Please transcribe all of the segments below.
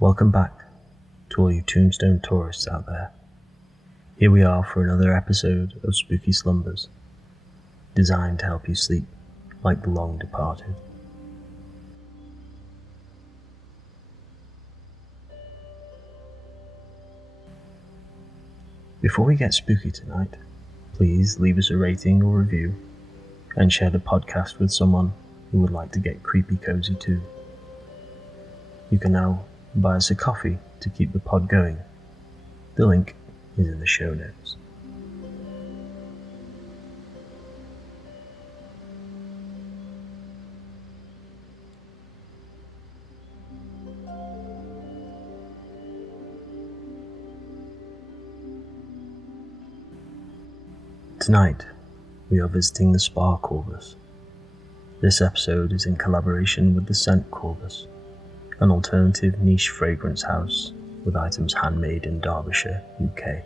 Welcome back to all you tombstone tourists out there. Here we are for another episode of Spooky Slumbers, designed to help you sleep like the long departed. Before we get spooky tonight, please leave us a rating or review and share the podcast with someone who would like to get creepy cozy too. You can now buy us a coffee to keep the pod going. The link is in the show notes. Tonight, we are visiting the Spa Corvus. This episode is in collaboration with the Scent Corvus, an alternative niche fragrance house with items handmade in Derbyshire, UK.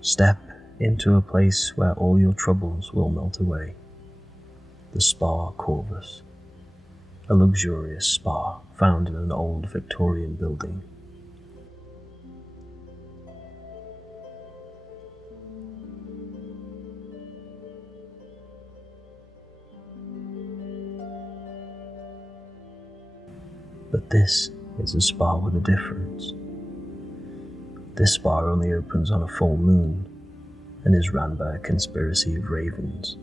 Step into a place where all your troubles will melt away. The Spa Corvus, a luxurious spa found in an old Victorian building. But this is a spa with a difference. This spa only opens on a full moon and is run by a conspiracy of ravens.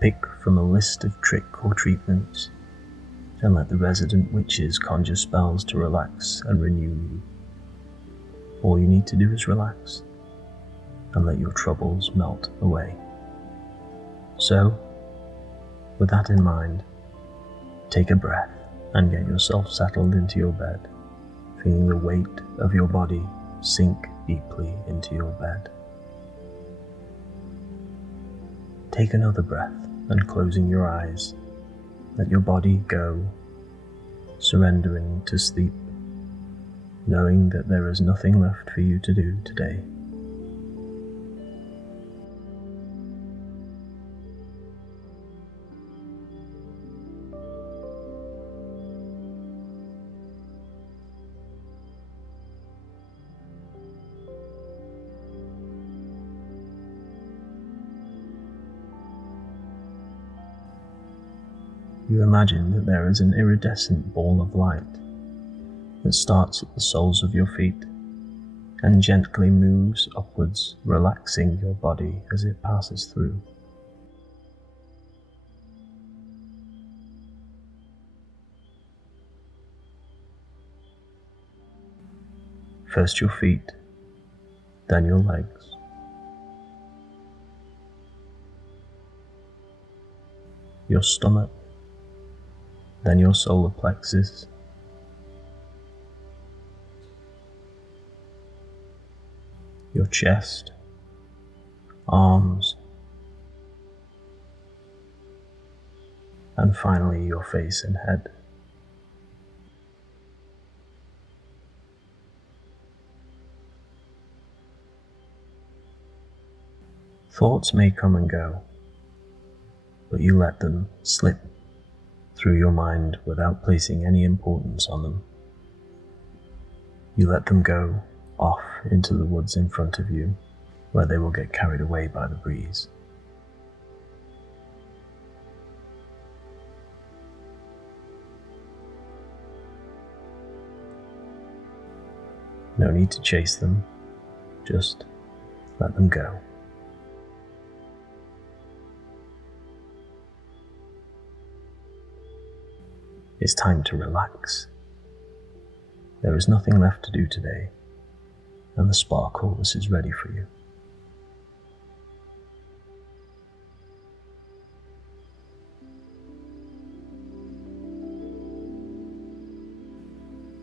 Pick from a list of trick or treatments and let the resident witches conjure spells to relax and renew you. All you need to do is relax and let your troubles melt away. So, with that in mind, take a breath and get yourself settled into your bed, feeling the weight of your body sink deeply into your bed. Take another breath and closing your eyes, let your body go, surrendering to sleep, knowing that there is nothing left for you to do today. You imagine that there is an iridescent ball of light that starts at the soles of your feet and gently moves upwards, relaxing your body as it passes through. First your feet, then your legs. Your stomach, then your solar plexus, your chest, arms, and finally your face and head. Thoughts may come and go, but you let them slip through your mind without placing any importance on them. You let them go off into the woods in front of you, where they will get carried away by the breeze. No need to chase them, just let them go. It's time to relax. There is nothing left to do today, and the Spa Corvus is ready for you.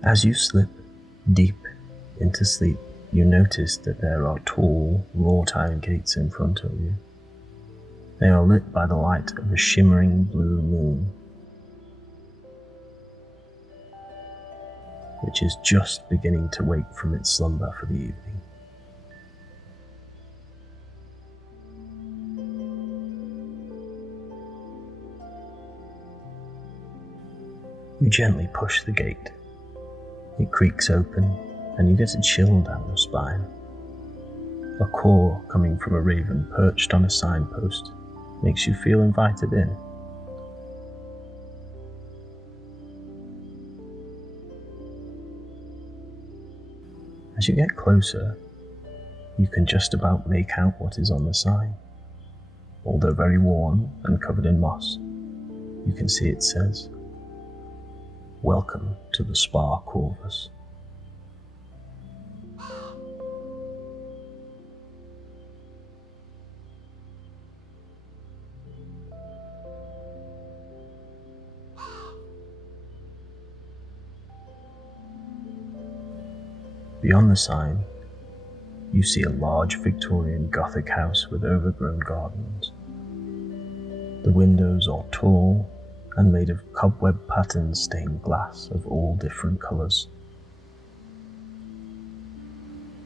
As you slip deep into sleep, you notice that there are tall, wrought iron gates in front of you. They are lit by the light of a shimmering blue moon, which is just beginning to wake from its slumber for the evening. You gently push the gate. It creaks open, and you get a chill down your spine. A caw coming from a raven perched on a signpost makes you feel invited in. As you get closer, you can just about make out what is on the sign. Although very worn and covered in moss, you can see it says, "Welcome to the Spa Corvus." Beyond the sign, you see a large Victorian Gothic house with overgrown gardens. The windows are tall and made of cobweb patterned stained glass of all different colours,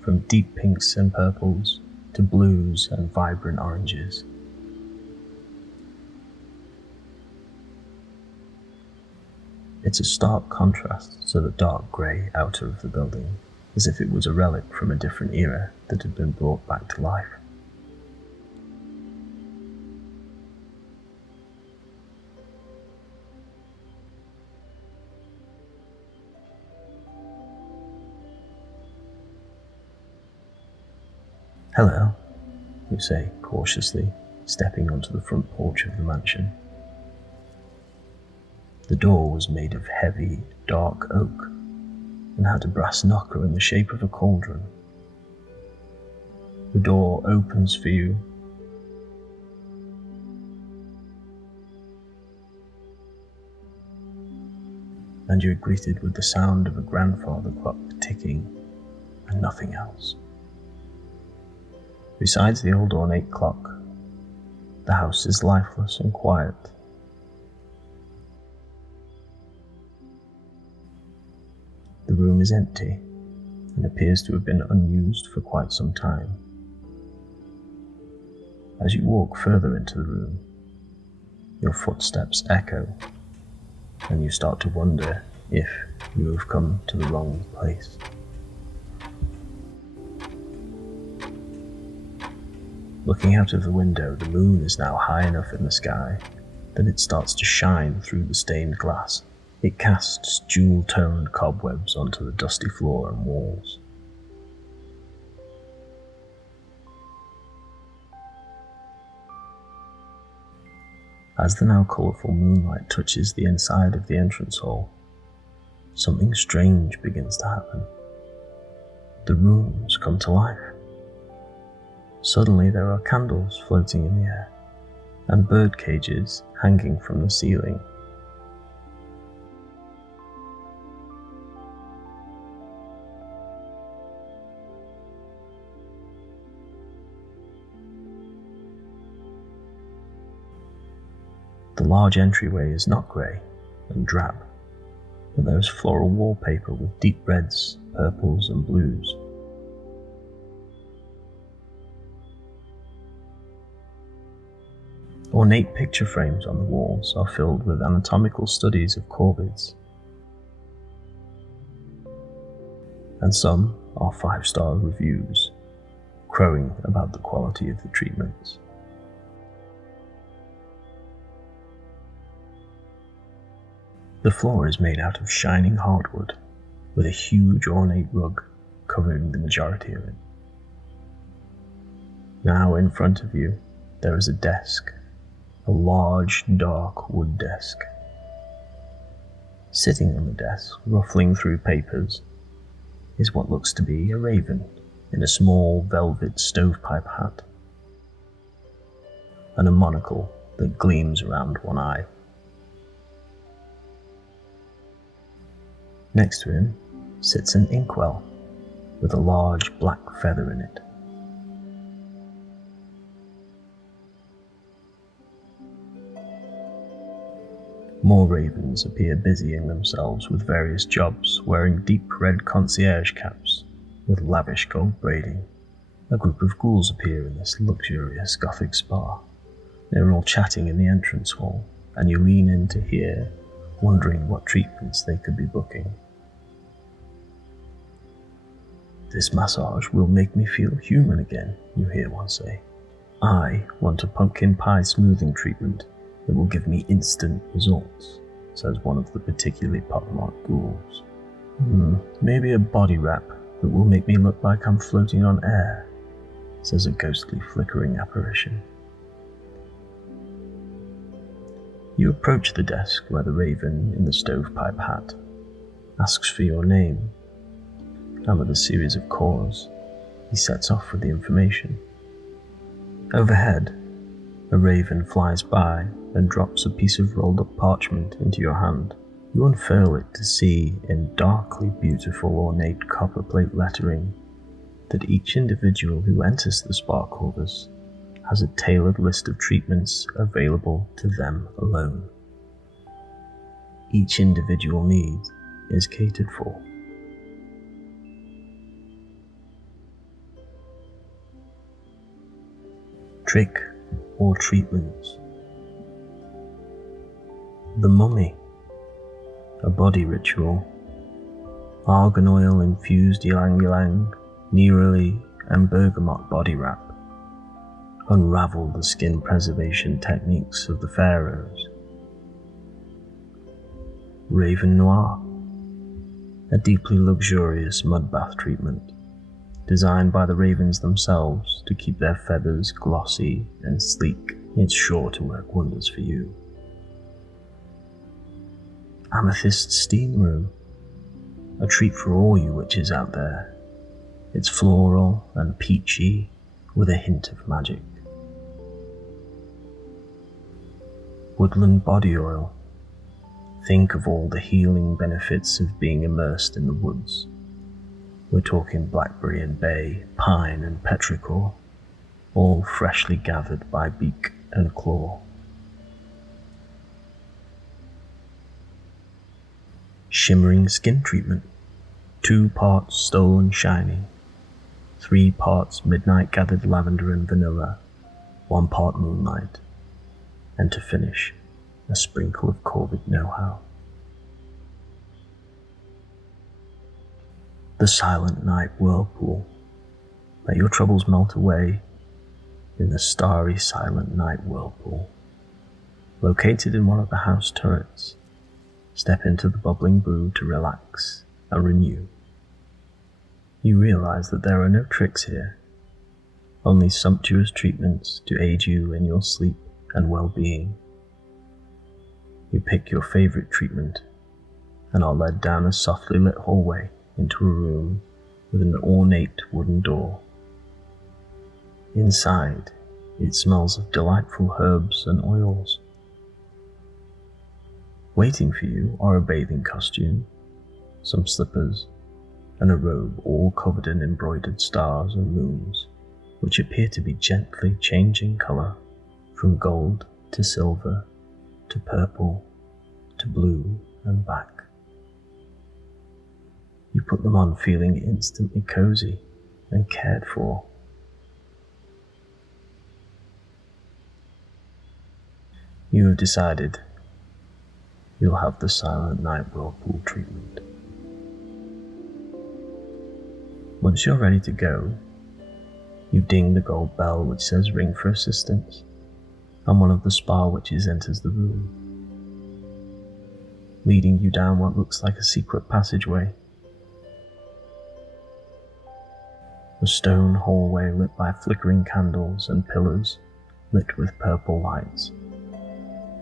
from deep pinks and purples to blues and vibrant oranges. It's a stark contrast to the dark grey outer of the building, as if it was a relic from a different era that had been brought back to life. "Hello," you say cautiously, stepping onto the front porch of the mansion. The door was made of heavy, dark oak and had a brass knocker in the shape of a cauldron. The door opens for you, and you're greeted with the sound of a grandfather clock ticking and nothing else. Besides the old ornate clock, the house is lifeless and quiet. The room is empty and appears to have been unused for quite some time. As you walk further into the room, your footsteps echo, and you start to wonder if you have come to the wrong place. Looking out of the window, the moon is now high enough in the sky that it starts to shine through the stained glass. It casts jewel-toned cobwebs onto the dusty floor and walls. As the now colourful moonlight touches the inside of the entrance hall, something strange begins to happen. The rooms come to life. Suddenly there are candles floating in the air, and bird cages hanging from the ceiling. The large entryway is not grey and drab, but there is floral wallpaper with deep reds, purples and blues. Ornate picture frames on the walls are filled with anatomical studies of corvids, and some are 5-star reviews, crowing about the quality of the treatments. The floor is made out of shining hardwood, with a huge ornate rug covering the majority of it. Now in front of you, there is a desk, a large, dark wood desk. Sitting on the desk, ruffling through papers, is what looks to be a raven in a small velvet stovepipe hat and a monocle that gleams around one eye. Next to him sits an inkwell with a large black feather in it. More ravens appear busying themselves with various jobs, wearing deep red concierge caps with lavish gold braiding. A group of ghouls appear in this luxurious Gothic spa. They're all chatting in the entrance hall, and you lean in to hear, wondering what treatments they could be booking. "This massage will make me feel human again," you hear one say. "I want a pumpkin pie smoothing treatment that will give me instant results," says one of the particularly pockmarked ghouls. Maybe a body wrap that will make me look like I'm floating on air," says a ghostly flickering apparition. You approach the desk where the raven in the stovepipe hat asks for your name, and with a series of calls, he sets off with the information. Overhead, a raven flies by and drops a piece of rolled up parchment into your hand. You unfurl it to see in darkly beautiful ornate copperplate lettering that each individual who enters the Spa Corvus has a tailored list of treatments available to them alone. Each individual need is catered for. Trick or treatments. The Mummy, a body ritual. Argan oil infused ylang ylang, neroli and bergamot body wrap. Unravel the skin preservation techniques of the pharaohs. Raven Noir, a deeply luxurious mud bath treatment, designed by the ravens themselves to keep their feathers glossy and sleek. It's sure to work wonders for you. Amethyst Steam Room, a treat for all you witches out there. It's floral and peachy with a hint of magic. Woodland Body Oil. Think of all the healing benefits of being immersed in the woods. We're talking blackberry and bay, pine and petrichor, all freshly gathered by beak and claw. Shimmering Skin Treatment. 2 parts stolen shiny, 3 parts midnight gathered lavender and vanilla, 1 part moonlight, and to finish, a sprinkle of Corvid know-how. The Silent Night Whirlpool. Let your troubles melt away in the starry Silent Night Whirlpool. Located in one of the house turrets, step into the bubbling brew to relax and renew. You realize that there are no tricks here, only sumptuous treatments to aid you in your sleep and well-being. You pick your favorite treatment and are led down a softly lit hallway into a room with an ornate wooden door. Inside, it smells of delightful herbs and oils. Waiting for you are a bathing costume, some slippers, and a robe all covered in embroidered stars and moons, which appear to be gently changing colour from gold to silver to purple to blue and back. You put them on feeling instantly cozy and cared for. You have decided you'll have the Silent Night Whirlpool treatment. Once you're ready to go, you ding the gold bell which says ring for assistance, and one of the spa witches enters the room, leading you down what looks like a secret passageway. A stone hallway lit by flickering candles and pillars lit with purple lights.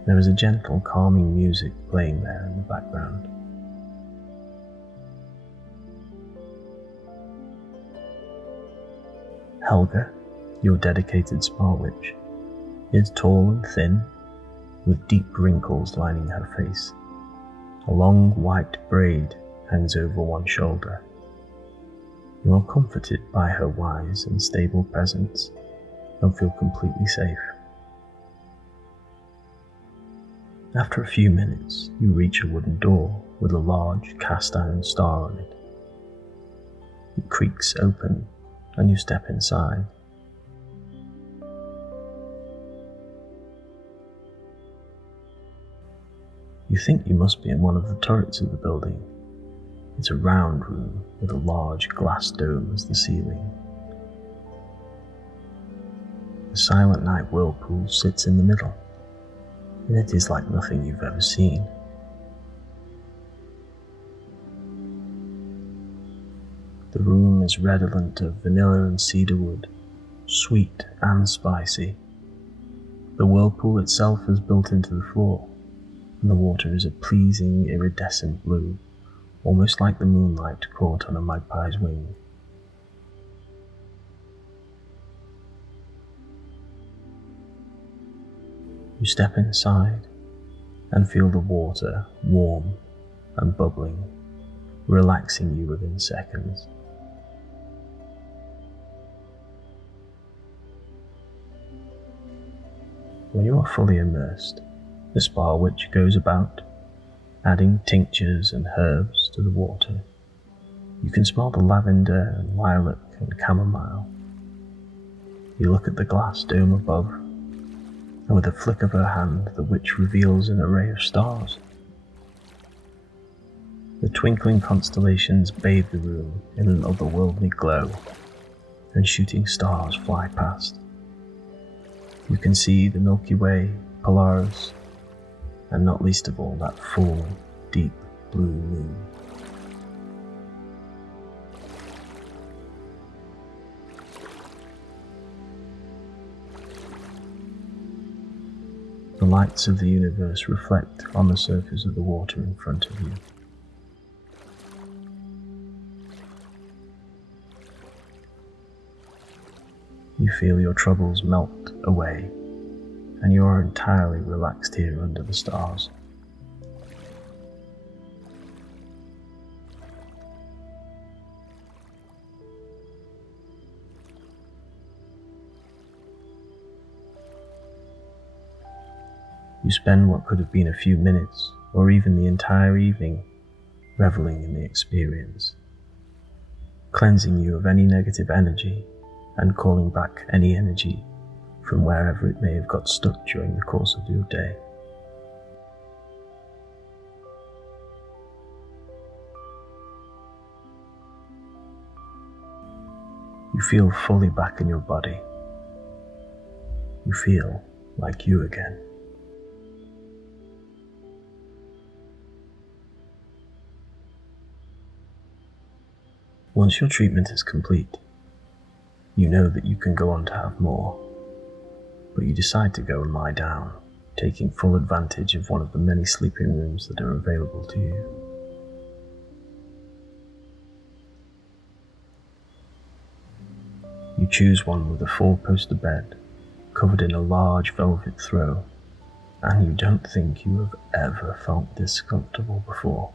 There is a gentle, calming music playing there in the background. Helga, your dedicated spa witch, is tall and thin, with deep wrinkles lining her face. A long white braid hangs over one shoulder. You are comforted by her wise and stable presence and feel completely safe. After a few minutes, you reach a wooden door with a large cast iron star on it. It creaks open and you step inside. You think you must be in one of the turrets of the building. It's a round room with a large glass dome as the ceiling. The silent night whirlpool sits in the middle, and it is like nothing you've ever seen. The room is redolent of vanilla and cedarwood, sweet and spicy. The whirlpool itself is built into the floor, and the water is a pleasing iridescent blue, almost like the moonlight caught on a magpie's wing. You step inside and feel the water warm and bubbling, relaxing you within seconds. When you are fully immersed, the spa witch goes about, adding tinctures and herbs to the water. You can smell the lavender and lilac and chamomile. You look at the glass dome above, and with a flick of her hand, the witch reveals an array of stars. The twinkling constellations bathe the room in an otherworldly glow, and shooting stars fly past. You can see the Milky Way, Polaris, and not least of all, that full, deep blue moon. The lights of the universe reflect on the surface of the water in front of you. You feel your troubles melt away, and you are entirely relaxed here under the stars. You spend what could have been a few minutes, or even the entire evening, reveling in the experience, cleansing you of any negative energy and calling back any energy from wherever it may have got stuck during the course of your day. You feel fully back in your body. You feel like you again. Once your treatment is complete, you know that you can go on to have more, but you decide to go and lie down, taking full advantage of one of the many sleeping rooms that are available to you. You choose one with a four-poster bed, covered in a large velvet throw, and you don't think you have ever felt this comfortable before.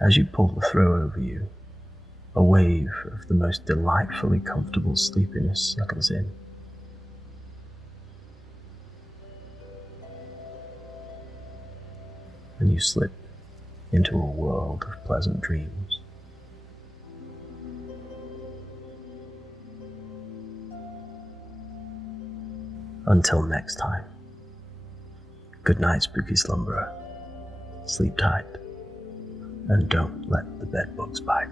As you pull the throw over you, a wave of the most delightfully comfortable sleepiness settles in. And you slip into a world of pleasant dreams. Until next time, good night, spooky slumberer. Sleep tight, and don't let the bedbugs bite.